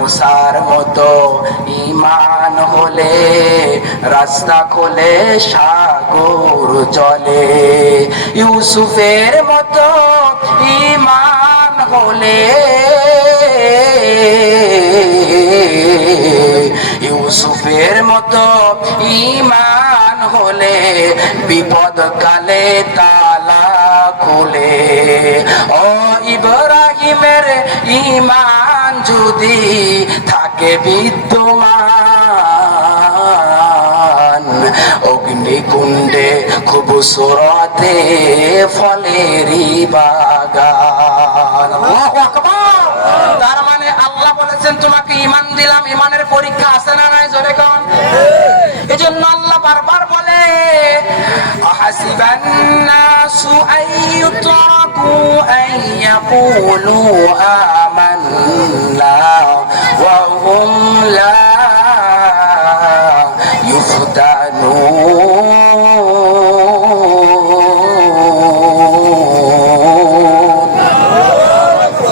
মুসার মতো ঈমান হলে রাস্তা খোলে সাগর জলে, ইউসুফের মতো ঈমান হলে, ইউসুফের মতো ঈমান হলে বিপদ কালে তালা খুলে। ও ইব্রাহিমের ঈমান যদি থাকে বিদ্যমান, অগ্নিকুণ্ডে খুবসুরতে ফলেরই বাগান। আল্লাহু আকবার। তার মানে আল্লাহ বলেছেন তোমাকে ঈমান দিলাম, ঈমানের পরীক্ষা আছে না নাই? জোরে কোন। এজন্য আল্লাহ বারবার বলে আহাসিবান নাসু আইয়ুতরাকু আইয়াকুলু আমান্না ওয়া হুম লা ইফতানুন।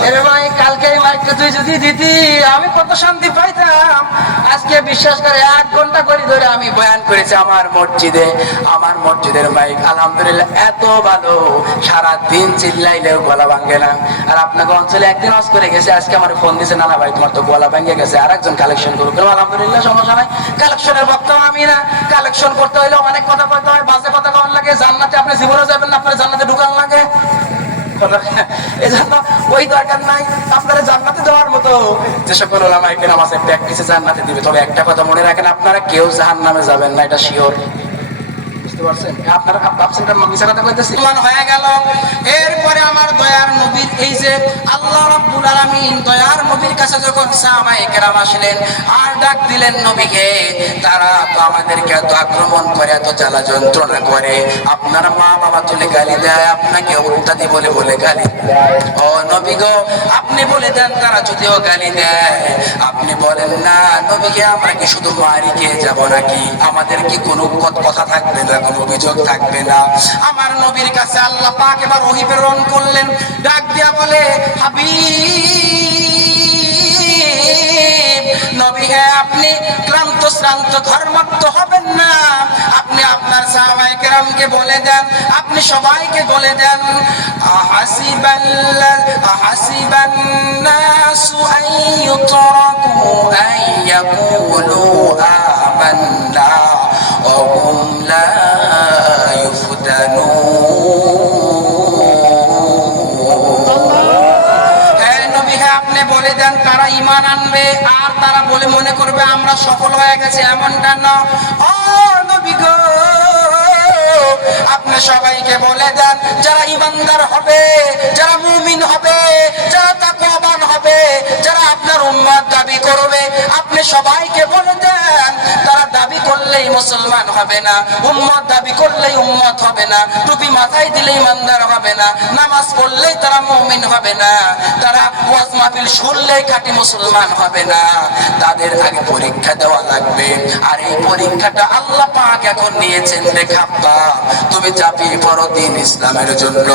এরে ভাই, কালকে এই মাইকটা তুই যদি দিতি আমি কত শান্তি পাইতাম। আজকে বিশ্বাস করে 1 ঘন্টা করে ধরে আমি বয়ান করেছি আমার মসজিদে। আমার মসজিদের মাইক আলহামদুলিল্লাহ এত ভালো, সারা দিন চিল্লাইলেও গলা ভাঙে না। আর আপনাকে অঞ্চলে একদিন অস করে গেছে, আজকে আমার ফোন দিয়েছে, না না ভাই তোমার তো গলা ভেঙে গেছে, আরেকজন কালেকশন করুক। আলহামদুলিল্লাহ, সমস্যা নাই। কালেকশনের বক্তা আমি না, কালেকশন করতে হইলে অনেক কথা বলতে হয়, বাজে কথা কম লাগে। জান্নাতে আপনি জীবনে যাবেন না, আপনার জান্নাতে ঢুকান লাগে। এজন্য ওই দরকার নাই আপনারা জান্নাতে দেওয়ার মতো। যে সকল ওলামায়ে কেরাম আছে প্র্যাকটিসে জান্নাতে দিবে। তবে একটা কথা মনে রাখেন, আপনারা কেউ জাহান্নামে যাবেন না, এটা শিওর। বুঝতে পারছেন? আপনারা ভাবছেন মিছা কথা কইতেছি। ঈমান হয়ে গেল। এরপরে আমার দয়ার নবীর এই যে আল্লাহ রাব্বুল আলামিন দয়ার নবীর কাছে যখন সাহাবায়ে কেরাম আসলেন আর ডাক দিলেন নবীকে, তারা তো আমাদেরকে এত আক্রমণ করে, এত জ্বালা যন্ত্রণা করে, আপনার মা বাবা তুলে গালি দেয়, আপনাকে উত্তাদি বলে বলে গালি দেয়। ও নবী গো, আপনি বলে দেন তারা যদিও গালি দেয়, আপনি বলেন না নবীকে আমরা কি শুধু মারি খেয়ে যাব নাকি? আমাদের কি কোনো কথা থাকবে না, কোনো অভিযোগ থাকবে না? আমার নবীর কাছে আল্লাহ পাক এবার ওহী প্রেরণ করলেন, ডাক দিয়া বলে হাবিব নবী, হ্যাঁ আপনি ক্লান্ত শ্রান্ত ঘর্মাক্ত হবেন না। আপনি আপনার সাহাবায়ে কেরামকে বলে দেন, আপনি সবাইকে বলে দেন আহাসিবান নাসু আইয়ুতরাকু আইয়াকুলু আমান্না ওয়া হুম লা আপনি বলে দেন তারা ঈমান আনবে আর তারা বলে মনে করবে আমরা সফল হয়ে গেছে, এমনটা না। ও নবী গো, আপনি সবাইকে বলে দেন যারা ঈমানদার হবে, যারা মুমিন হবে, যারা তাকওয়াবান হবে, যারা আপনার উম্মত দাবি করবে, আপনি সবাইকে বলে দেন তারা দাবি করলেই মুসলমান হবে না, উম্মত দাবি করলেই উম্মত হবে না, টুপি মাথায় দিলেই ঈমানদার হবে না, নামাজ পড়লেই তারা মুমিন হবে না, তারা ওয়াজ মাহফিল শুনলেই খাঁটি মুসলমান হবে না। তাদের আগে পরীক্ষা দেওয়া লাগবে। আর এই পরীক্ষাটা আল্লাহ পাক এখন নিয়েছেন। দেখাব্বা তুমি চাপিয়ে পড়ো দ্বীন ইসলামের জন্য।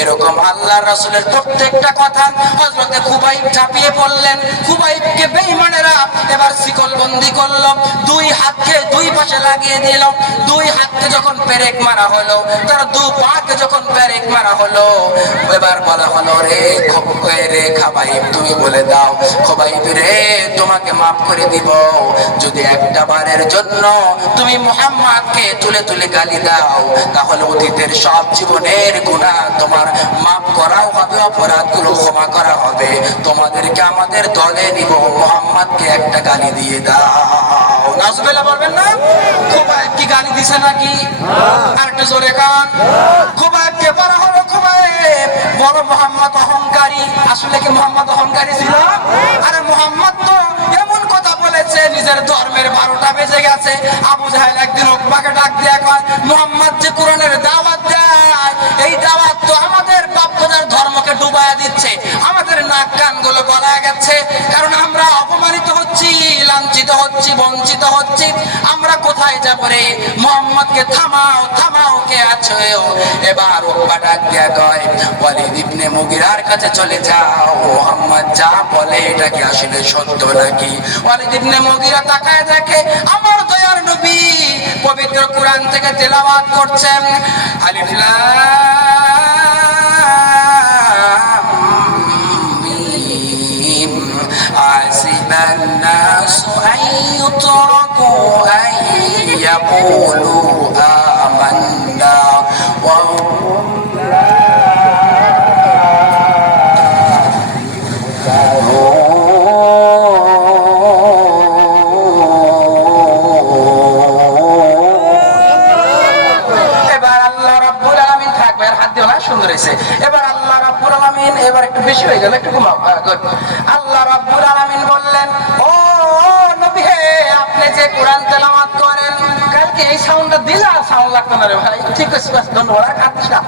এরকম আল্লাহর রাসূলের প্রত্যেকটা কথা হযরতে খুবাইব চাপিয়ে পড়লেন। খুবাইবকে বেঈমানেরা এবার শিকলবন্দি করলো, 2 হাতকে 2 পাশে লাগিয়ে দিল। 2 হাতকে যখন পেরেক মারা হলো, তার 2 পাকে যখন পেরেক মারা হলো, এবার বলা হলো রে খুবাইব তুমি বলে দাও, খুবাইব রে তোমাকে মাফ করে দিব যদি একটা বারের জন্য তুমি মুহাম্মদকে তুলে তুলে গালি দাও, তাহলে অতীতের সব জীবনের গুনাহ তোমার মাফ করা হবে, অপরাধগুলো ক্ষমা করা হবে। তোমাদেরকে আমাদের দলে নিব, মুহাম্মদকে একটা গালি দিয়ে দাও। নাউজুবিল্লাহ বলবেন না? খুবাইব কি গালি দিছে নাকি? আর একটু জোরে কান। খুবাইবকে বলা হলো খুবাইব বলো মুহাম্মদ অহংকারী। আসলে কি মুহাম্মদ অহংকারী ছিল? আরে মুহাম্মদ তো এমন কথা বলেছে নিজের ধর্মের 12টা বেজে গেছে। আবু জাহেল একদিন উকবাকে ডাক দিয়ে কয় মুহাম্মদ যে কোরআনের দাওয়াত দেয়, এই দাওয়াত তো আমাদের বাপ-দাদার ধর্মকে ডুবায়া দিচ্ছে, আমাদের নাক কানগুলো গলায় গেছে, কারণ আমরা অপমানিত হচ্ছি, লাঞ্ছিত হচ্ছি। হচ্ছি, বঞ্চিত হচ্ছি, আমরা কোথায় যাব রে? মুহাম্মদকে থামাও, থামাও, কে আছো? এবার উকবা ডাক দিয়া কয়, ওয়ালিদ ইবনে মুগিরার কাছে চলে যাও, মুহাম্মদ যা বলে এটা কি আসলে সত্য নাকি? ওয়ালিদ ইবনে মুগিরা তাকায় দেখে আমার দয়ার নবী পবিত্র কোরআন থেকে তেলাওয়াত করছেন, আলিফ লাম মিম আসিবান নাসু আন ইউতরাকু আন ইয়াকুলু আমান্না ওয়া হুম লা এবার আল্লাহ রাব্বুল আলামিন, এবার একটু বেশি হয়ে গেল, একটু কমাও। আল্লাহ রাব্বুল আলামিন বললেন, ও নবী হে, আপনি যে কোরআন তেলাওয়াত করেন, কালকে এই সাউন্ডটা দিলে আর সাউন্ড লাগতো না রে ভাই, ঠিক আছে, ধন্যবাদ। আচ্ছা,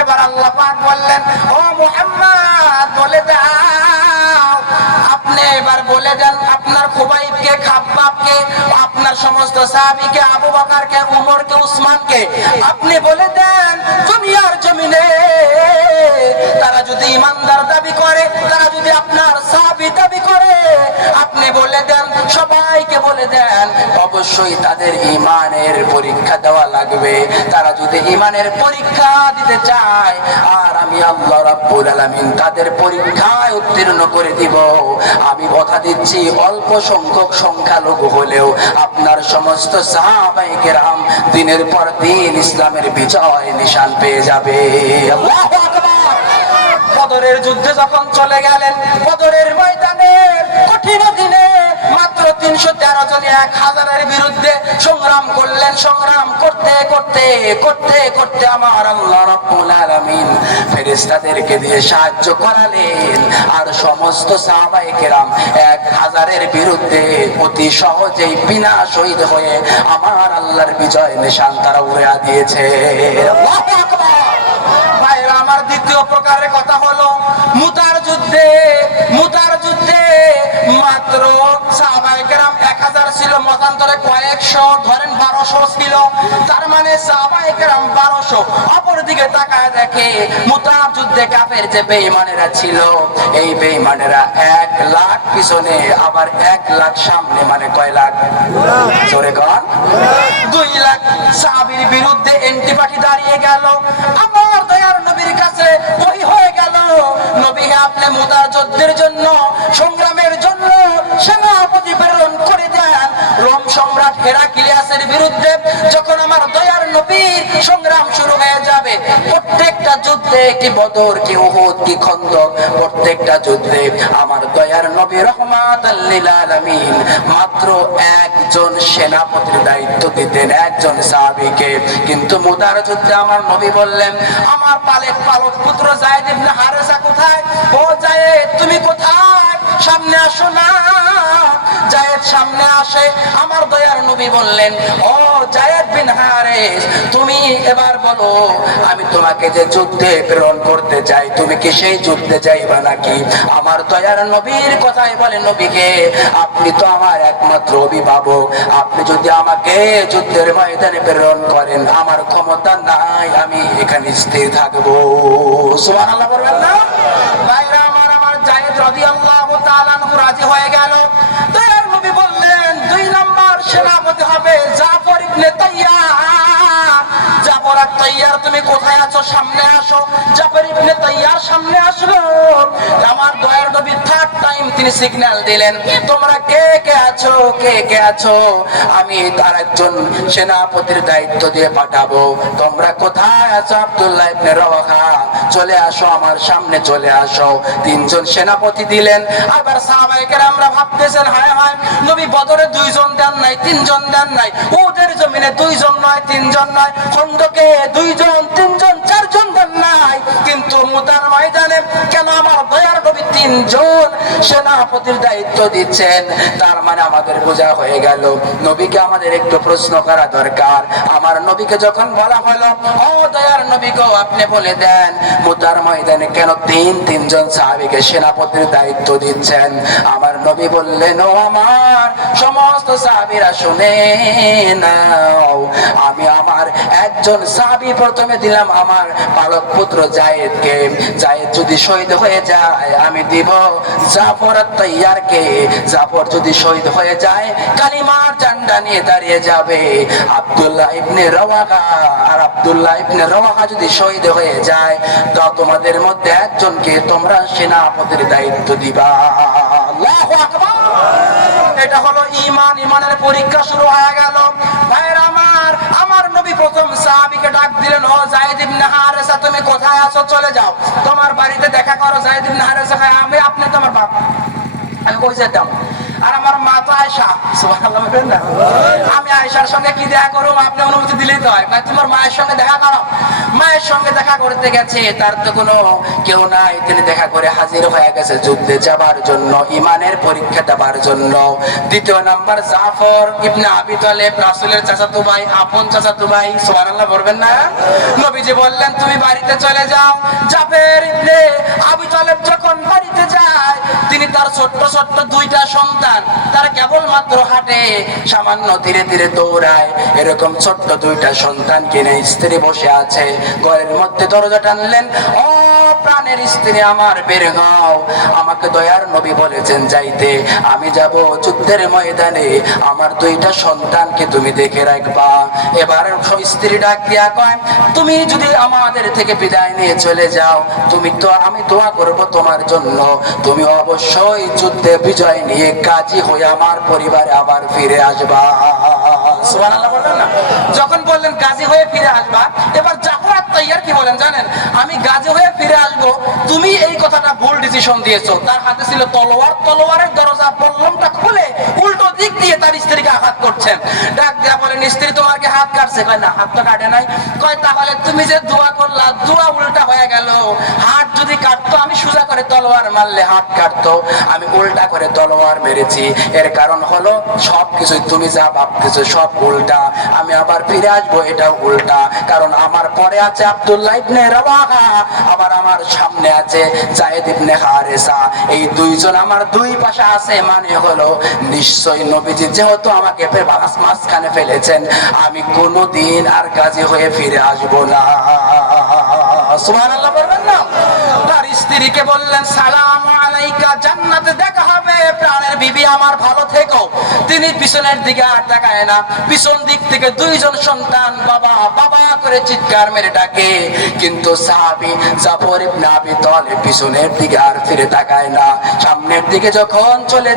এবার আল্লাহ পাক বললেন, ও মুহাম্মদ বলে দাও, আপনি এবার বলে দেন আপনার খুবাইবকে, খাব্বাবকে, আপনার সমস্ত সাহাবীকে, আবু বকরকে, উমরকে, উসমানকে আপনি বলে দেন, দুনিয়ার জমিনে তারা যদি ইমানদার দাবি করে, তারা যদি আপনার সাহাবী দাবি করে, আপনি বলে দেন, সবাইকে বলে দেন, অবশ্যই তাদের ঈমানের পরীক্ষা দেওয়া লাগবে। তারা যদি ঈমানের পরীক্ষা দিতে চায়, আর আমি আল্লাহ রাব্বুল আলামিন তাদের পরীক্ষায় উত্তীর্ণ করে দিব। আমি কথা দিচ্ছি, অল্প সংখ্যক সংখ্যালঘু হলেও আপনার সমস্ত সাহাবায়ে কেরাম দিনের পর দিন ইসলামের বিজয় নিশান পেয়ে যাবে। আল্লাহু আকবার। বদরের যুদ্ধে যখন চলে গেলেন, বদরের ময়দানে কঠিন দিনে মাত্র 313 জন 1000-এর বিরুদ্ধে সংগ্রাম করলেন। সংগ্রাম করতে করতে করতে করতে আমার আল্লাহ রাব্বুল আলামিন ফেরেশতাদেরকে দিয়ে সাহায্য করালেন, আর সমস্ত সাহাবায়ে কেরাম 1000-এর বিরুদ্ধে অতি সহজেই বিনা শহীদ হয়ে আমার আল্লাহর বিজয় নিশান তারা উড়িয়ে দিয়েছে। আল্লাহু আকবার। ভাইরা আমার, দ্বিতীয় প্রকারের কথা হলো মুতার যুদ্ধে। মুতার যুদ্ধে মাত্র সাহাবায়ে কেরাম 1000 ছিল, মতান্তরে কয়েকশো, ধরেন 1200 ছিল, তার মানে সাহাবায়ে কেরাম 1200। অপরদিকে তাকায় দেখে মুতার যুদ্ধে কাফের যে বেঈমানেরা ছিল, এই বেঈমানেরা 1 লাখ পিছনে, আবার 1 লাখ সামনে, মানে কয় লাখ? জোরে কন। 2 লাখ সাহাবীর বিরুদ্ধে এন্টিপার্টি দাঁড়িয়ে গেল। আমার দয়ার নবীর কাছে ওই হয়ে গেল, নবী আপনি মুতার যুদ্ধের জন্য, সংগ্রামের জন্য সেনাপতি প্রেরণ করে দেন। রোম সম্রাট হেরাক্লিয়াসের বিরুদ্ধে যখন আমার দয়ার নবীর সংগ্রাম শুরু হয়ে যাবে, প্রত্যেকটা যুদ্ধে, কি বদর, কি উহুদ, কি খন্দক, প্রত্যেকটা যুদ্ধে আমার দয়ার নবী রহমাতাল লিল আলামিন মাত্র একজন সেনাপতির দায়িত্ব দিতেন, একজন সাহাবীকে। কিন্তু মুতার যুদ্ধে আমার নবী বললেন, আমার পালক পুত্র যায়েদ ইবনে হারেসা কোথায়? ও যায়েদ, তুমি কোথায়? সামনে আসো না। যায়েদ সামনে আসে। আমার দয়ার নবী বললেন, ও যায়েদ বিন হারেস, তুমি এবার বলো, আমি তোমাকে যে যুদ্ধে প্রেরণ করতে চাই, তুমি কি সেই যুদ্ধে যাইবা নাকি? আমার দয়ার নবীর কথাই বলে, নবীকে আপনি তো আমার একমাত্র অভিভাবক, আপনি যদি আমাকে যুদ্ধের ময়দানে প্রেরণ করেন, আমার ক্ষমতা নাই, আমি এখানে স্থির থাকবো। সুবহানাল্লাহ বলবেন না? ভাইরা আমার, আমার যায়েদ রাদিয়াল্লাহু তাআলা আনহু রাজি হয়ে গেল। দয়ার নবী বললেন, 2 নম্বর সেনাপতি হবে জাফর ইবনে তাইয়ার। জাফর আর তাইয়ার, তুমি কোথায় আছো? সামনে আসো। জাফর ইবনে তাইয়ার সামনে আসলো। আমার দয়ার নবী 3rd টাইম তিনি সিগন্যাল দিলেন, তোমরা কে কে আছো, কে কে আছো? আমি তার একজন সেনাপতির দায়িত্ব দিয়ে পাঠাবো। তোমরা কোথায় আছো? আব্দুল্লাহ ইবনে রওয়াহা, চলে আসো, আমার সামনে চলে আসো। 3 জন সেনাপতি দিলেন। আবার সাহাবায়ে কেরামরা ভাবতেছেন, হায় হায়, নবী বদরে 2 জন দেন নাই, 3 জন দেন নাই, উহুদের জমিনে 2 জন নয়, 3 জন নয়, খন্দকে 2 জন, 3 জন, 4 জন দেন নাই, কিন্তু মুতার ময়দানে কেন আমার দয়ার নবী তিনজন সেনাপতির দায়িত্ব দিচ্ছেন। তার মানে আমাদের বোঝা হয়ে গেল নবীকে আমাদের একটু প্রশ্ন করা দরকার। আমার নবীকে যখন বলা হলো, ও দয়ার নবী গো, আপনি বলে দেন মুতার ময়দানে কেন তিনজন সাহাবীকে সেনাপতির দায়িত্ব দিচ্ছেন? আমার নবী বললেন, ও আমার সমস্ত সাহাবীরা শুনে নাও, আমি আমার একজন সাহাবী প্রথমে দিলাম আমার পালক পুত্র জায়েদকে। জায়েদ যদি শহীদ হয়ে যায় আমি দিব জাফর আত-তাইয়ারকে। জাফর যদি শহীদ হয়ে যায় কালিমার ঝান্ডা নিয়ে দাঁড়িয়ে যাবে আব্দুল্লাহ ইবনে রাওয়াহা। আর আব্দুল্লাহ ইবনে রাওয়াহা যদি শহীদ হয়ে যায় তো তোমাদের মধ্যে একজনকে তোমরা সেনাপতির দায়িত্ব দিবা। আল্লাহু আকবার। এটা হলো ঈমান। ঈমানের পরীক্ষা শুরু হয়ে গেল। ভাইরা আমার নবী প্রথম সাহাবীকে ডাক দিলেন, ও যায়েদ ইবনে হারেসা, তুমি কোথায় আছো? চলে যাও, তোমার বাড়িতে দেখা করো। যায়েদ ইবনে হারেসা, আপনি তো আমার বাপ, আমি কই যেতাম? আর আমার মা তো আয়েশা, সুবহানাল্লাহ, বলেন না, আমি আয়েশার সঙ্গে কি দেখা করব? আপনি অনুমতি দিলেই তো হয়। ভাই তোমার মায়ের সঙ্গে দেখা করো। মায়ের সঙ্গে দেখা করতে গেছে, তার তো কোনো কেউ নাই, তিনি দেখা করে হাজির হয়ে গেছে যুদ্ধে যাবার জন্য, ইমানের পরীক্ষা দেবার জন্য। দ্বিতীয় নাম্বার জাফর ইবনে আবি তালেব, রাসূলের চাচাতো ভাই, আপন চাচাতো ভাই, সুবহানাল্লাহ বলবেন না? নবীজি বললেন তুমি বাড়িতে চলে যাও। জাফর ইবনে আবি তালেব যখন বাড়িতে যায়, তিনি তার ছোট্ট ছোট্ট দুইটা সন্তান, তারা কেবলমাত্র হাঁটে, সামান্য ধীরে ধীরে দৌড়ায়, এরকম ছোট্ট দুইটা সন্তান কিনে স্ত্রী বসে আছে ঘরের মধ্যে। দরজা টানলেন, ও প্রাণের স্ত্রী আমার, বের হও। আমাকে দয়ার নবী বলেছেন যাইতে, আমি যাব যুদ্ধের ময়দানে, আমার দুইটা সন্তানকে তুমি দেখে রাখবা। এবার স্ত্রী ডাক দিয়া কয়, তুমি যদি আমাদের থেকে বিদায় নিয়ে চলে যাও, আমি দোয়া করব তোমার জন্য, তুমি অবশ্যই যুদ্ধে বিজয় নিয়ে গাজী হয়ে আমার পরিবারে আবার ফিরে আসবা। সুবহানাল্লাহ বললেন না? যখন বললেন গাজী হয়ে ফিরে আসবা, এবার জাফর আত-তাইয়ার কি বলেন জানেন? আমি গাজী হয়ে ফিরে আসবো, তুমি এই কথাটা ভুল ডিসিশন দিয়েছো। তার হাতে ছিল তলোয়ার, তলোয়ারের দরজা বল্লমটা খুলে উল্টো দিক দিয়ে তার স্ত্রীকে আঘাত করছেন। ডাক দিয়া বলেন, স্ত্রী তোমাকে হাত কাটছে? কয় না, হাত তো কাটে নাই। কয় তাহলে তুমি যে দোয়া করলা, দোয়া উল্টা হয়ে গেল। হাত যদি কাটতো, আমি সোজা করে তলোয়ার মারলে হাত কাটতো, আমি উল্টা করে তলোয়ার মেরেছি। এর কারণ হলো সবকিছু তুমি যা ভাবতেছো সব উল্টা, আমি আবার ফিরে আসবো এটাও উল্টা। কারণ আমার পরে আছে আব্দুল্লাহ ইবনে রাওয়াহা, আবার আমার সামনে আছে যায়েদ ইবনে হারেসা। এই দুইজন আমার দুই পাশে আছে, মানে হলো নিশ্চয়ই নবীজি যেহেতু আমাকে মাঝখানে ফেলেছেন, আমি কোনোদিন আর গাজী হয়ে ফিরে আসবো না। সুবহানাল্লাহ বলবেন না? তার স্ত্রীকে বললেন, সালাম আলাইকা, জান্নাতে দেখা হবে প্রাণের বিবি আমার, ভালো থেকো। তিনি পিছনের দিকে আর তাকায় না। পিছন দিক থেকে দুইজন সন্তান বাবা বাবা করে চিৎকার মেরে ডাকে, কিন্তু সাহাবী জাফর ইবনে আবি তালেব পিছনের দিকে আর ফিরে তাকায় না। সামনের দিকে যখন চলে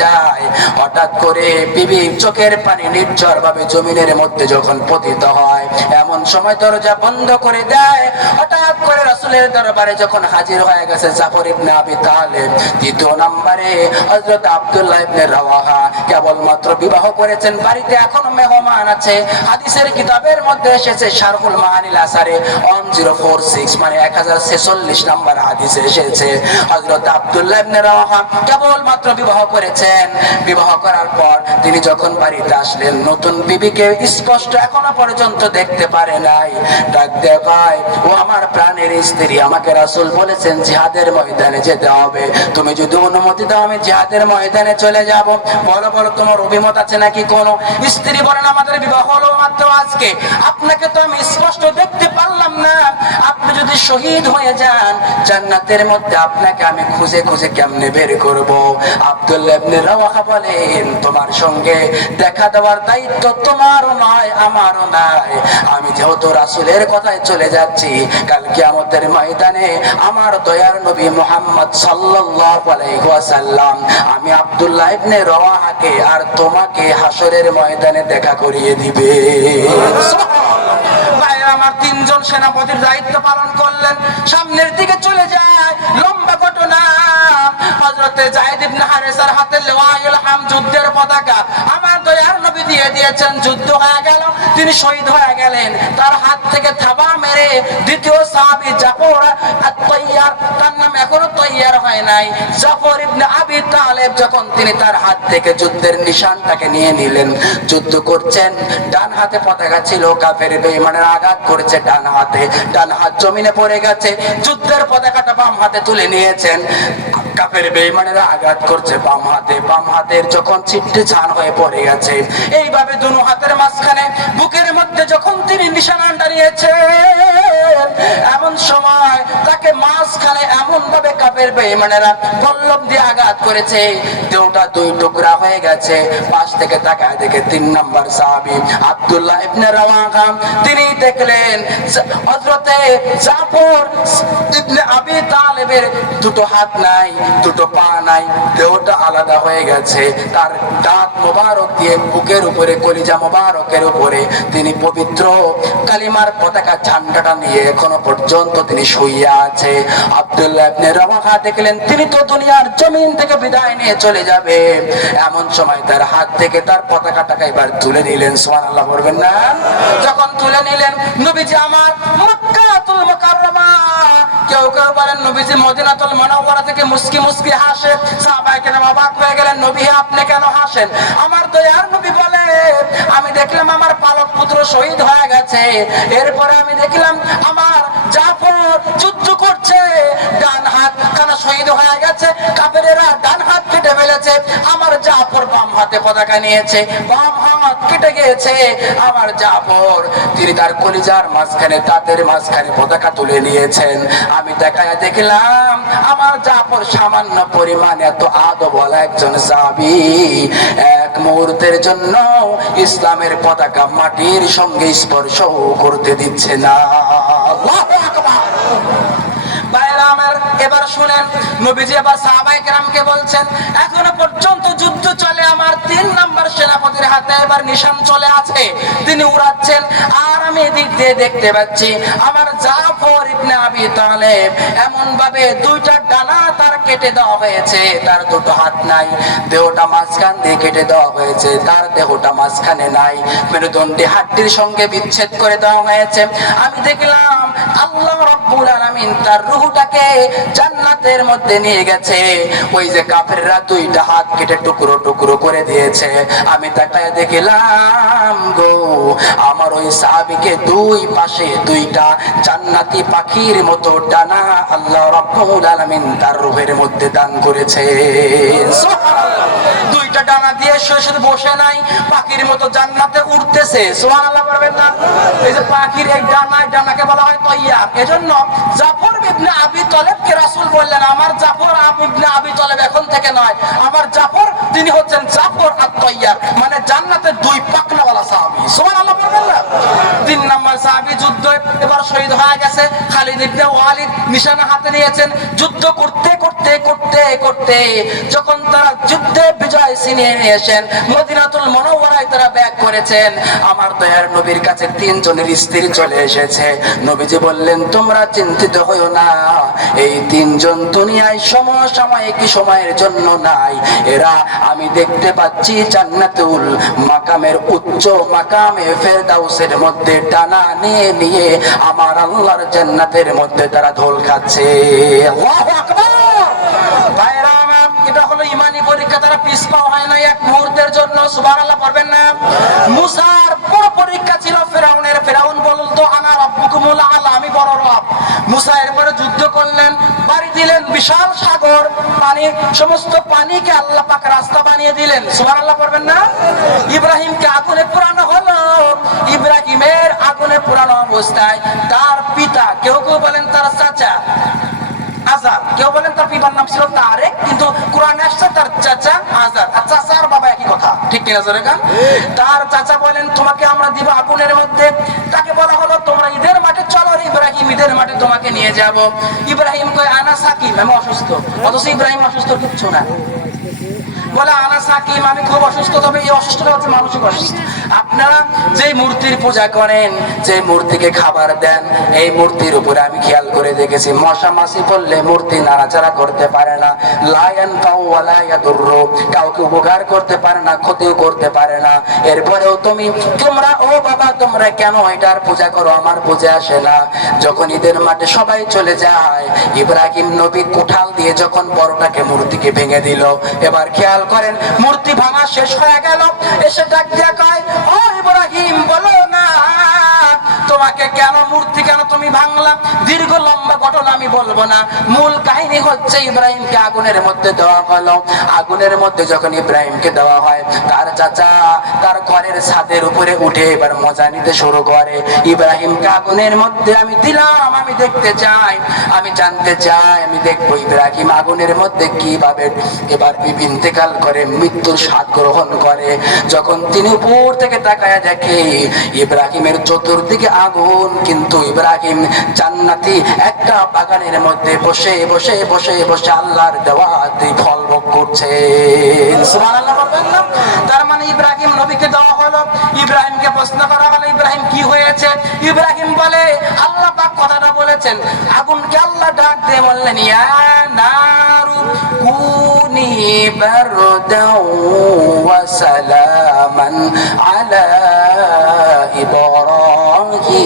যায়, হঠাৎ করে বিবি চোখের পানি নির্ঝর ভাবে জমিনের মধ্যে যখন পতিত হয়, এমন সময় দরজা বন্ধ করে দেয়। হঠাৎ করে রাসূলের দরবারে যখন হাজির হয়ে গেছে জাফর ইবনে আবি তালেব, দ্বিতীয় নম্বরে হযরত আব্দুল্লাহ ইবনে রাওয়াহা কেবলমাত্র বিবাহ করেছেন, বাড়িতে এখনো মেহমান আছে। হাদিসের কিতাবের মধ্যে এসেছে শারহুল মাআনিল আসারে 1046, মানে 1046 নম্বর হাদিসে এসেছে হযরত আব্দুল্লাহ ইবনে রাওয়াহা কেবলমাত্র বিবাহ করেছেন। বিবাহ করার পর তিনি যখন বাড়িতে আসলেন, নতুন বিবিকে স্পষ্ট এখনো পর্যন্ত দেখতে পারে নাই। ডাক দিয়ে কয়, ও আমার প্রাণের স্ত্রী, আমাকে রাসূল বলেছেন জিহাদের ময়দানে যেতে হবে, তুমি যদি অনুমতি দাও আমি জিহাদের ময়দানে চলে যাব। বলো বলো তোমার অভিমত আছে নাকি কোনো? স্ত্রী বলেন, আমাদের বিবাহ হলো মাত্র আজকে, আপনাকে তো আমি স্পষ্ট দেখতে পারলাম না, আপনি যদি শহীদ হয়ে যান জান্নাতের মধ্যে আপনাকে আমি খুঁজে খুঁজে কেমনে বের করব? আব্দুল্লাহ ইবনে রাওয়াহা বলেন, তোমার সঙ্গে দেখা দেওয়ার দায়িত্ব তোমারও নয় আমারও নাই, আমি যেহেতু রাসূলের কথায় চলে যাচ্ছি, কাল কিয়ামতের ময়দানে আমার দয়ার নবী মুহাম্মদ সাল্লাল্লাহু আলাইহি ওয়াসাল্লাম আমি আব্দুল্লাহ ইবনে রাওয়াহাকে আর তোমাকে হাসরের ময়দানে দেখা করিয়ে দিবে। সুবহানাল্লাহ। আমার তিনজন সেনাপতির দায়িত্ব পালন করলেন, সামনের দিকে চলে যায়। লম্বা ঘটনা, হযরতে যায়েদ ইবনে হারেসার হাতে লিওয়াউল হাম, যুদ্ধের পতাকা। আমার দয়ার নবী দিয়ে দিয়েছেন, যুদ্ধ হয়ে গেল, তিনি শহীদ হয়ে গেলেন। তার হাত থেকে থাবা মেরে দ্বিতীয় সাহাবী জাফর আত-তাইয়ার, তার নাম এখনো তৈয়ার হয় নাই, জাফর ইবনে আবি তালেব, যখন তিনি তার হাত থেকে যুদ্ধের নিশানটাকে নিয়ে নিলেন, যুদ্ধ করছেন, ডান হাতে পতাকা ছিল, কাফের বেঈমানের আঘাত করেছে ডান হাতে, ডান হাত জমিনে পড়ে গেছে, যুদ্ধের পতাকাটা বাম হাতে তুলে নিয়েছেন, কাফের বেঈমানেরা আঘাত করছে বাম হাতে, বাম হাতের যখন ছিটে ছান হয়ে পড়ে গেছে, এইভাবে দুনো হাতের মাঝখানে বুকের মধ্যে যখন তিনি নিশানাটা নিয়েছেন, এমন সময় তাকে মাঝখানে এমন ভাবে কাফের বেঈমানেরা বল্লম দিয়ে আঘাত করেছে, দেহটা দুই টুকরা হয়ে গেছে। পাশ থেকে তাকায় দেখে 3 নম্বর সাহাবী আব্দুল্লাহ ইবনে রাওয়াহা, তিনি দেখলেন হযরতে জাফর ইবনে আবি তালেবের দুটো হাত নাই, দুটো পা নাই, দেহটা আলাদা হয়ে গেছে। তার দাঁত মোবারক দিয়ে বুকের উপরে, কলিজা মোবারকের উপরে তিনি পবিত্র কালিমার পতাকা ঝান্ডাটা নিয়ে এখনো পর্যন্ত তিনি শুইয়া আছে। আব্দুল্লাহ ইবনে রাওয়াহা দেখলেন তিনি তো দুনিয়ার জমিন থেকে বিদায় নিয়ে চলে যাবে, এমন সময় তার হাত থেকে তার পতাকাটাকে এবার তুলে নিলেন। সুবহানাল্লাহ বলবেন না? যখন তুলে নিলেন, নবীজি আমার মক্কাতুল মুকাররমা, কেউ কেউ বলেন নবীজি মদিনাতুল মুনাওয়ারা থেকে মুস্কি মুস্কি হাসে, সাহাবায়ে কেরাম অবাক হয়ে গেলেন, নবী আপনি কেন হাসেন? আমার দয়ার নবী বলে, আমি দেখলাম আমার পালক পুত্র শহীদ হয়ে গেছে, এরপরে আমি দেখলাম আমার জাফর যুদ্ধ করছে, ডান হাত খানা শহীদ হয়ে গেছে, কাফেরেরা ডান হাত কেটে ফেলেছে, আমার জাফর বাম হাতে পতাকা নিয়েছে, বাম হাত কেটে গিয়েছে, আমার জাফর তিনি তার কলিজার মাঝখানে, দাঁতের মাঝখানে পতাকা তুলে নিয়েছেন। আমি তাকায় দেখলাম আমার জাফর সামান্য পরিমাণ এত আদবওয়ালা একজন সাহাবী, এক মুহূর্তের জন্য ইসলামের পতাকা মাটির সঙ্গে স্পর্শ করতে দিচ্ছে না। আল্লাহু আকবার। এবার শুনেন, নবীজি এবার সাহাবায়ে কেরামকে বলছেন, এখনো পর্যন্ত যুদ্ধ চলে, আমার 3 নাম্বার সেনাপতির হাতে এবার নিশান চলে আছে, তিনি উড়াচ্ছেন, আর আমি এদিক দিয়ে দেখতে পাচ্ছি আমার জাফর ইবনে আবি তালেব এমন ভাবে দুইটা ডানা তার কেটে দেওয়া হয়েছে, তার দুটো হাত নাই, দেহটা মাঝখান দিয়ে কেটে দেওয়া হয়েছে, তার দেহটা মাঝখানে নাই, মেরুদণ্ডী হাড্ডির সঙ্গে বিচ্ছেদ করে দেওয়া হয়েছে। আমি দেখলাম আল্লাহ রাব্বুল আলামিন তার রূহটাকে জান্নাতের মধ্যে নিয়ে গেছে। ওই যে কাফেররা দুইটা হাত কেটে টুকরো টুকরো করে দিয়েছে, আমি তাকায় দেখলাম গো আমার ওই সাহাবীকে দুই পাশে দুইটা জান্নাতি পাখির মতো ডানা আল্লাহ রাব্বুল আলামিন তার রূহের মধ্যে দান করেছে। সুবহানাল্লাহ। দুইটা ডানা দিয়ে শুধু বসে নাই, পাখির মতো জান্নাতে উঠতেছে। সুবহানাল্লাহ বলবেন না? এই যে পাখির এই ডানাকে বলা হয় তৈয়ার। এজন্য জাফর ইবনে আবি তালেবকে রাসূল বললেন, আমার জাফর ইবনে আবি তালেব এখন থেকে নয়, আমার জাফর তিনি হচ্ছেন জাফর আত-তাইয়ার, মানে জান্নাতের দুই পাখনাওয়ালা সাহাবী। সুবহানাল্লাহ বলবেন না? 3 নম্বর সাহাবী যুদ্ধ এবার শহীদ হয়ে গেছে, খালিদ ইবনে ওয়ালিদ নিশানা হাতে নিয়েছেন। যুদ্ধ করতে করতে করতে করতে যখন তারা যুদ্ধে বিজয় ছিনিয়ে নিয়েছেন, মদিনাতুল মুনাওয়ারায় তারা ব্যাক করেছেন, আমার দয়ার নবীর কাছে 3 জনের স্ত্রী চলে এসেছে। নবীজি বললেন, তোমরা চিন্তিত হইও না, এই 3 জন দুনিয়ায় সমসাময়িক সময়ের জন্য নাই, এরা আমি দেখতে পাচ্ছি জান্নাতুল মাকামের উচ্চ মাকামে ফেরদাউসের মধ্যে ডানা নিয়ে নিয়ে আমার আল্লাহর জান্নাতের মধ্যে তারা ঢোল খাচ্ছে। আল্লাহু আকবার। ভাইরা আমার, এটা হলো ঈমানি পরীক্ষা, তারা পিছপা হয় না এক মুহূর্তের জন্য। সুবহানাল্লাহ পড়বেন না? মুসার বড় পরীক্ষা ছিল ফিরাউনের। ফিরাউন বলতো আনা রাব্বুকুমুল আলা, আমি বড় রব। মুসা এরপরে যুদ্ধ করলেন, বাড়ি দিলেন বিশাল সাগর, পানি, সমস্ত পানিকে আল্লাহ পাক রাস্তা বানিয়ে দিলেন। সুবহানাল্লাহ পড়বেন না? ইব্রাহিমকে আগুনে পোড়ানো হলো, ইব্রাহিমের আগুনে পোড়ানো অবস্থায় তার পিতা, কেউ কেউ বলেন তার চাচা আজার, কেউ বলেন তার পিতার নাম ছিল তারেক, কিন্তু কোরআনে আসছে তার চাচা আজার। আর চাচা আর বাবা একই কথা, ঠিক কিনা জোরে গান? তার চাচা বলেন, তোমাকে আমরা দিব আগুনের মধ্যে। তাকে বলা হলো, তোমরা ঈদের মাঠে চলো, ইব্রাহিম ঈদের মাঠে তোমাকে নিয়ে যাব। ইব্রাহিম কয়, আনা সাকিম, আমি অসুস্থ। অথচ ইব্রাহিম অসুস্থ কিচ্ছু না, বলে আনা সাকিম, আমি খুব অসুস্থ, তবে এই অসুস্থটা হচ্ছে মানসিক অসুস্থ। আপনারা যে মূর্তির পূজা করেন, যে মূর্তিকে খাবার দেন, এই মূর্তির উপরে আমি খেয়াল করে দেখেছি মশা মাছি পড়লে মূর্তি নাড়াচাড়া করতে পারে না, লা ইয়ানফাউ ওয়া লা ইয়াদুররু, কাউকে উপকার করতে পারে না, ক্ষতিও করতে পারে না। এরপরেও তোমরা ও বাবা তোমরা কেন এটার পূজা করো? আমার পূজা আসে না। যখন ঈদের মাঠে সবাই চলে যায়, ইব্রাহিম নবী কোঠাল দিয়ে যখন বড়টাকে মূর্তিকে ভেঙে দিল, এবার খেয়াল করেন মূর্তি ভাঙা শেষ হয়ে গেল, এসে ডাক দিয়া কয়, ও ইব্রাহিম বলো না তোমাকে কেন মূর্তি কেন তুমি ভাঙলা? দীর্ঘ লম্বা ঘটনা আমি বলবো না, মূল কাহিনী হচ্ছে ইব্রাহিমকে আগুনের মধ্যে দেওয়া হলো। আগুনের মধ্যে যখন ইব্রাহিমকে দেওয়া হয়, তার চাচা তার ঘরের ছাদের উপরে উঠে এবার মজা নিতে শুরু করে। ইব্রাহিমকে আগুনের মধ্যে আমি দিলাম, আমি দেখতে চাই, আমি জানতে চাই, আমি দেখবো ইব্রাহিম আগুনের মধ্যে কিভাবে এবার ইন্তেকাল করে, মৃত্যুর স্বাদ গ্রহণ করে। যখন তিনি উপর থেকে তাকায় দেখে ইব্রাহিমের চতুর্দিকে আগুন, কিন্তু ইব্রাহিম জান্নাতি একটা বাগানের মধ্যে বসে বসে বসে বসে আল্লাহর দেওয়া ফল ভোগ করছে। সুবহানাল্লাহ বলবেন না? তার মানে ইব্রাহিম নবীকে দেওয়া হলো, ইব্রাহিমকে প্রশ্ন করা হলো ইব্রাহিম কি হয়েছে? ইব্রাহিম বলে আল্লাহ পাক কথাটা বলেছেন। আগুনকে আল্লাহ ডাক দিয়ে বললেন, ইয়া নারু কুনি বারদাও ওয়া সালামান আলা ইব্রাহিম।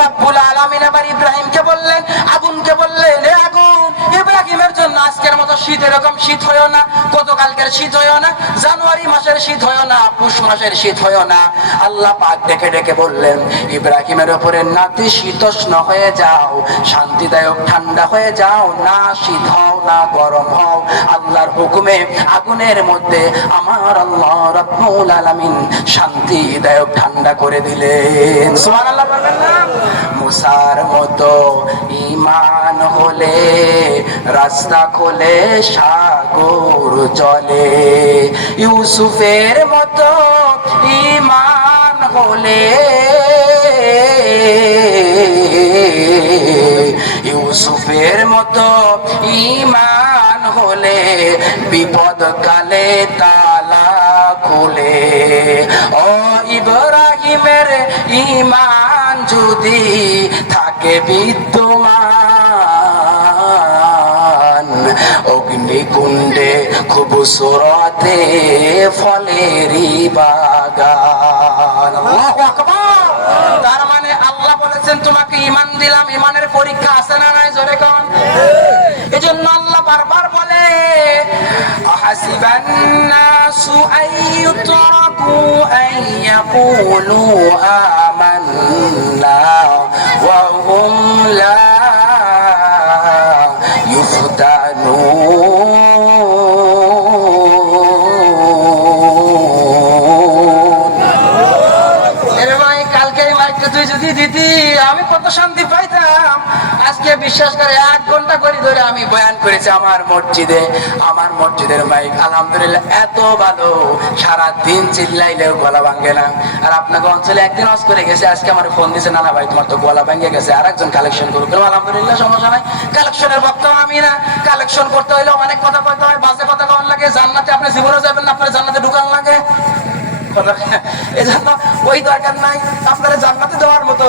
রব্বুল আলামিন আবার ইব্রাহিমকে বললেন, আগুনকে বললেন, হে আগুন, ইব্রাহিমের জন্য আজকের মতো শীত এরকম শীত হয়ও না, গতকালকের শীত হয়ও না, জানুয়ারি মাসের শীত হয়ও না, পুষ মাসের শীত হয়ও না। আল্লাহ পাক ডেকে ডেকে বললেন, ইব্রাহিমের উপরে নাতিশীতোষ্ণ হয়ে যাও, শান্তিদায়ক ঠান্ডা হয়ে যাও, না শীত হও না গরম হও। আল্লাহর হুকুমে আগুনের মধ্যে আমার আল্লাহ রব্বুল আলামিন শান্তিদায়ক ঠান্ডা করে দিলেন। সুবহানাল্লাহ বলবেন না? মুসার মতো ঈমান হলে রাস্তা খোলে সাগর জলে, ইউসুফের মতো ঈমান হলে, ইউসুফের মতো ঈমান হলে বিপদ কালে তালা খুলে। ও ইব্রাহিমের ঈমান যদি থাকে বিদ্যমান, অগ্নিকুণ্ডে খুবসুরতে ফলেরই বাগান। আল্লাহু আকবার। তার মানে আল্লাহ বলেছেন তোমাকে ঈমান দিলাম, ঈমানের পরীক্ষা আছে না নাই? জোরে কোন। এজন্য আল্লাহ বারবার বলে, আহাসিবান নাসু আইয়ুতরাকু আইয়াকুলু আমান্না ওয়া হুম লা ইফতানুন। আমি কত শান্তি পাইতাম। আজকে বিশ্বাস করে 8 ঘন্টা করে ধরে আমি বয়ান করেছি আমার মসজিদের মাইক আলহামদুলিল্লাহ এত ভালো, সারা দিন চিল্লাইলেও গলা ভাঙে না। আর আপনাকে অঞ্চলে একদিন অস করে গেছে, আজকে আমার ফোন দিয়েছে, নানা ভাই তোমার তো গলা ভেঙে গেছে, আরেকজন কালেকশন করুক। আলহামদুলিল্লাহ সমস্যা নাই, কালেকশনের বক্তা আমি না। কালেকশন করতে হইলে অনেক কথা বলতে হয়, বাজে কথা কওয়ার লাগে। জান্নাতে আপনি জীবনে যাবেন না, আপনার জান্নাতে ঢুকান লাগে। এজন্য ওই দরকার নাই, আপনারা জান্নাতে দেওয়ার মতো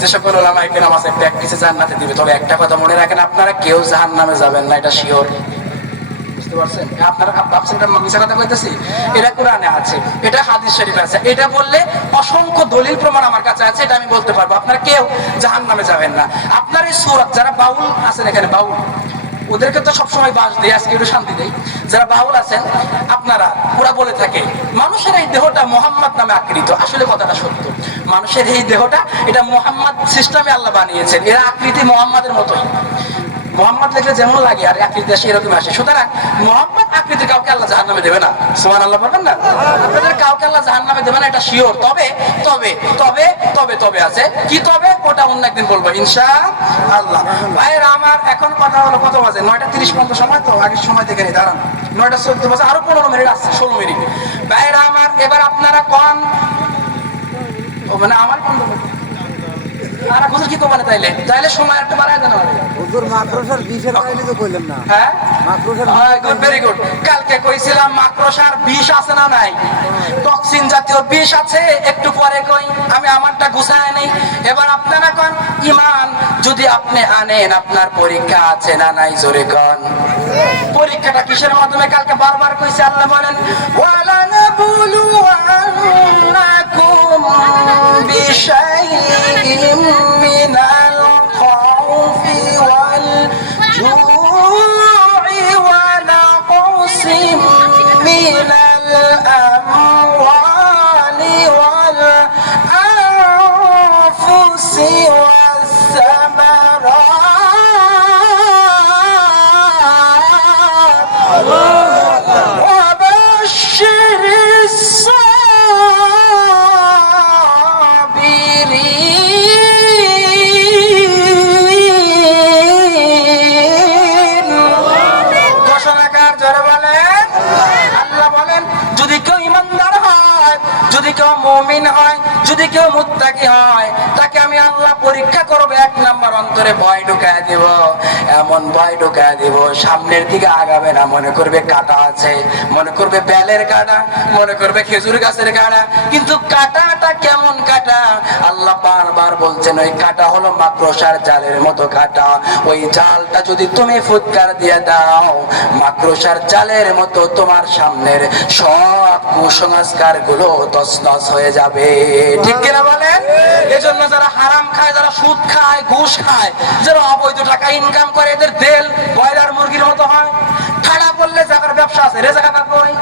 যে সকল ওলামায়ে কেরাম আছে প্র্যাকটিসে জান্নাতে দিবে। তবে একটা কথা মনে রাখেন, আপনারা কেউ জাহান্নামে যাবেন না, এটা শিওর। বুঝতে পারছেন? আপনারা ভাবছেন এটা মিছা কথা কইতেছি? এটা কোরআনে আছে, এটা হাদিস শরীফে আছে, এটা বললে অসংখ্য দলিল প্রমাণ আমার কাছে আছে, এটা আমি বলতে পারবো। আপনারা কেউ জাহান্নামে যাবেন না। আপনার এই সূরা, যারা বাউল আছেন এখানে, বাউল ওদেরকে তো সবসময় বাস দেয়, আজকে একটু শান্তি দেয়। যারা বাউল আছেন আপনারা, ওরা বলে থাকে মানুষের এই দেহটা মোহাম্মদ নামে আকৃত। আসলে কথাটা সত্য, মানুষের এই দেহটা এটা মোহাম্মদ সিস্টেমে আল্লাহ বানিয়েছেন, এরা আকৃতি মোহাম্মদের মতোই। মোহাম্মদ লিখলে যেমন লাগে আর আকৃতি সেরকম আসে। সুতরাং মোহাম্মদ আকৃতি কাউকে আল্লাহ জাহান্নামে দেবে না। সুবহানাল্লাহ বলবেন না? আপনাদের কাউকে আল্লাহ জাহান্নামে দেবে না, এটা শিওর। তবে তবে তবে তবে তবে আছে কি? তবে ওটা অন্য একদিন বলবো ইনশাআল্লাহ। ভাইয়েরা আমার, এখন কথা হলো কত বাজে? 9:30 পর্যন্ত সময়, তো আগের সময় থেকে নেই, দাঁড়ান। 9:14 বাজে, আরো 15 মিনিট আছে, 16 মিনিট। ভাইয়েরা আমার, এবার আপনারা কোন মানে আমার কোন আর হুজুর কি কমানে তাইলে সময় একটু বাড়ায় দেন হুজুর মাকড়সার বিষের কাহিনী তো কইলেন না। হ্যাঁ মাকড়সার গুড ভেরি গুড। কালকে কইছিলাম মাকড়সার বিষ আছে না নাই, টক্সিন জাতীয় বিষ আছে, একটু পরে কই আমি আমারটা গুছায় নেই। এবার আপনারা কোন ঈমান যদি আপনি আনেন আপনার পরীক্ষা আছে না নাই, জোরে কোন পরীক্ষাটা কিসের মাধ্যমে? কালকে বারবার কইছে আল্লাহ বলেন ওয়ালানাবুলু আন্নাকুম বিশাইইম মিনাল খাউফি ওয়াল জু'i ওয়া নাকসিম মিনাল আমওয়ালি ওয়াল আনফুসি ওয়াস সামারাত وبشر الصابرين ঘোষণাকার জোরে বলেন। আল্লাহ বলেন যদি কেউ ইমানদার হয়, যদি কেউ মুমিন হয়, যদি কেউ মুত্তাকি হয়, তাকে আমি আল্লাহ পরীক্ষা করব। এক নাম্বার অন্তরে ভয় ঢুকায় দিব, এমন ভয় ঢুকায় দিব সামনের দিকে আগাবে না, মনে করবে কাঁটা আছে, মনে করবে বেলের কাঁটা, মনে করবে খেজুর গাছের কাঁটা, কিন্তু কাঁটাটা কেমন কাঁটা? আল্লাহ বারবার বলছেন ওই কাঁটা হলো মাকড়সার জালের মতো কাঁটা। ওই জালটা যদি তুমি ফুৎকার দিয়ে দাও, মাকড়সার জালের মতো তোমার সামনের সব কুসংস্কার গুলো তছনছ হয়ে যাবে। ঠিক কিনা বলেন? এজন্য যারা হারাম খায়, যারা সুদ খায়, ঘুষ খায়, যারা অবৈধ টাকা ইনকাম করে, এদের তেল ব্রয়লার মুরগির মতো হয়। ঠাড়া পড়লে যাদের ব্যবসা আছে রেজা কাকা কই,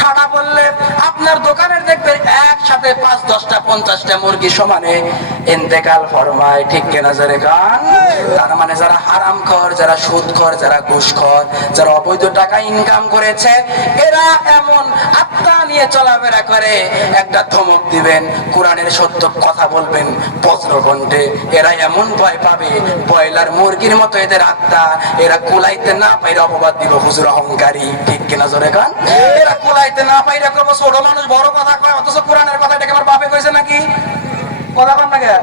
ঠাড়া পড়লে আপনার দোকানের দেখবেন একসাথে 5-10টা 50টা মুরগি সমানে ইন্তেকাল ফরমায়। ঠিক কিনা জোরে গান? তার মানে যারা হারাম খর, যারা সুদ খর, যারা ঘুষ খর, যারা অবৈধ টাকা ইনকাম করেছে, এরা এমন আত্মা নিয়ে চলাফেরা করে, একটা ধমক দিবেন, কোরআনের সত্য কথা বলবেন বজ্রকণ্ঠে, এরা এমন ভয় পাবে ব্রয়লার মুরগির মতো এদের আত্মা। এরা কুলাইতে না পাইরে অপবাদ দিব হুজুর অহংকারী। ঠিক কিনা জোরে গান? এরা কুলাইতে না পাইরে কব ছোট মানুষ বড় কথা কয়, অথচ কোরআনের কথা এটাকে আমার বাপে কইছে নাকি? কথা কন না কে?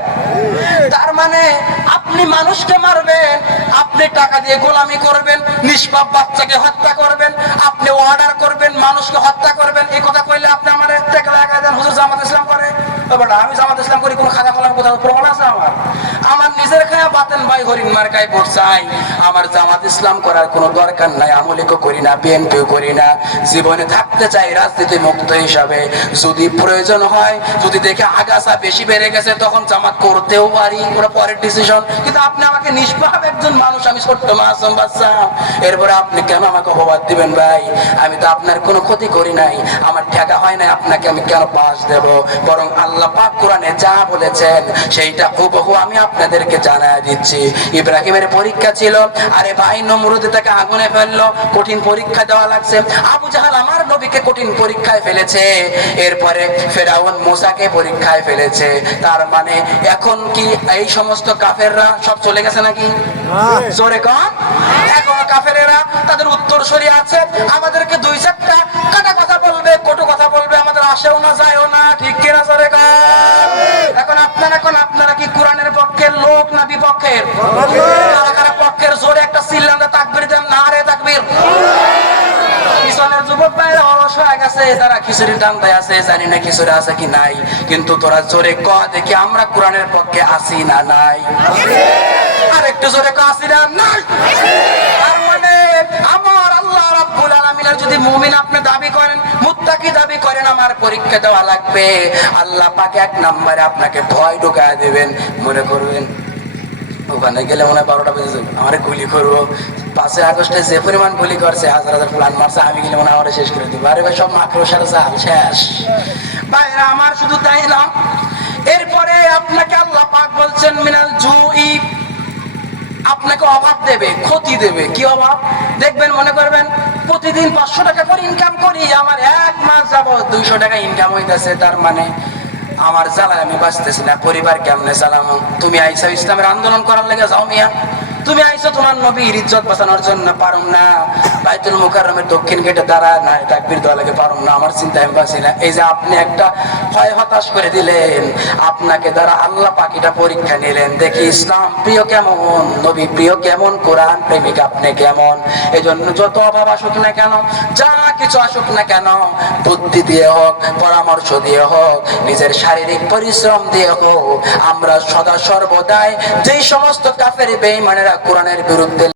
তার মানে আপনি মানুষকে মারবেন, আপনি টাকা দিয়ে গোলামি করবেন, নিষ্পাপ বাচ্চাকে হত্যা করবেন, আপনি অর্ডার করবেন, মানুষকে হত্যা করবেন। এই কথা কইলে আপনি আমার একটা লাগায় দেন হুজুর জামাত ইসলাম করে। আমি জামাত ইসলাম করি, কোন খাতা কলম কোথাও প্রমাণ আছে আমার? আমার নিজের খায়া বাতেন ভাই হরিণ মার্কায় ভোট চাই, আমার জামাত ইসলাম করার কোনো দরকার নাই। আমলিকও করি না, বিএনপিও করি না, জীবনে থাকতে চাই রাজনীতি মুক্ত হিসাবে। যদি প্রয়োজন হয়, যদি দেখে আগাছা বেশি বেড়ে গেছে, তখন জামাত করতেও পারি, ওরা পরের ডিসিশন। কিন্তু আপনি আমাকে নিষ্পাপ একজন মানুষ, আমি ছোট্ট মাসুম বাচ্চা, এরপরে আপনি কেন আমাকে অপবাদ দিবেন? ভাই আমি তো আপনার কোনো ক্ষতি করি নাই, আমার ঠেকা হয় নাই, আপনাকে আমি কেন পাশ দেব? বরং আল্লাহ পাক কোরআনে যা বলেছেন সেইটা হুবহু আমি আপনাদেরকে জানায় দিচ্ছি। ইব্রাহিমের পরীক্ষা ছিল, আরে ভাই নমরুদ তাকে আগুনে ফেললো, কঠিন পরীক্ষা দেওয়া লাগছে। আবু জাহাল আমার নবীকে কঠিন পরীক্ষায় ফেলেছে, এরপরে ফেরাউন মুসাকে পরীক্ষায় ফেলেছে। তার মানে এখন কি এই সমস্ত কাফেররা সব চলে গেছে নাকি? জোরে কন। এখন কাফেরেরা তাদের উত্তরসূরি আছে, আমাদেরকে 2-4টা কাটা কথা বলবে, কটু কথা বলবে, আমাদের আসেও না যায়ও না। ঠিক কিনা জোরে কন? এখন আপনারা কি কোরআনের পক্ষের লোক না বিপক্ষের? কারা কারা পক্ষের? জোরে একটা চিল্লাতে তাকবীর দেন, নারে তাকবীর। পিছনের যুবক ভাইরা অলস হয়ে গেছে, তারা খিচুড়ি টানতে আছে, জানি না খিচুড়ি আছে কি নাই, কিন্তু তোরা জোরে ক দেখি আমরা কোরআনের পক্ষে আছি না নাই? আর একটু জোরে ক আছি না নাই? তার মানে আমার আল্লাহ রাব্বুল আলামিনের যদি মুমিন আপনি দাবি করেন, মুত্তাকি দাবি করেন, আমার পরীক্ষা দেওয়া লাগবে, আল্লাহ পাক এক নম্বরে আপনাকে ভয় ঢুকায় দেবেন। মনে করবেন ওখানে গেলে মনে হয় 12টা বেজে যাবে, আমার গুলি করবো। 5ই আগস্টে যে পরিমাণ গুলি করছে, হাজার হাজার প্লান মারছে, আমি গেলে মনে হয় আমার শেষ করে দিব। আরে ভাই সব মাকড়সার জাল শেষ। ভাইরা আমার শুধু তাই না, এরপরে আপনাকে আল্লাহ পাক বলছেন মিনাল জুই, আপনাকে অভাব দেবে, ক্ষতি দেবে। কি অভাব দেখবেন? মনে করবেন প্রতিদিন 500 টাকা করে ইনকাম করি, আমার 1 মাস যাবত 200 টাকা ইনকাম হইতেছে, তার মানে আমার জ্বালায় আমি বাঁচতেছি না, পরিবার কেমনে চালামো? তুমি আইসা ইসলামের আন্দোলন করার লেগে যাও মিয়া, তুমি আইছো তোমার নবীর ইজ্জত বাঁচানোর জন্য, পারুম না বাইতুল মুকাররমের দক্ষিণ গেটে দাঁড়ায় নাই তাকবীর দেওয়া লাগে, পারুম না, আমার চিন্তা আমি বাঁচি না। এই যে আপনি একটা ভয় হতাশ করে দিলেন, আপনাকে দ্বারা আল্লাহ পাকিটা পরীক্ষা নিলেন, দেখি ইসলাম প্রিয় কেমন, নবী প্রিয় কেমন, কোরআন প্রেমিক আপনি কেমন। এই জন্য যত অভাব আসুক না কেন, যা কিছু আসুক না কেন, বুদ্ধি দিয়ে হোক, পরামর্শ দিয়ে হোক, নিজের শারীরিক পরিশ্রম দিয়ে হোক, আমরা সদা সর্বদাই যেই সমস্ত কাফের বেঈমানেরা কোরআনের বিরুদ্ধে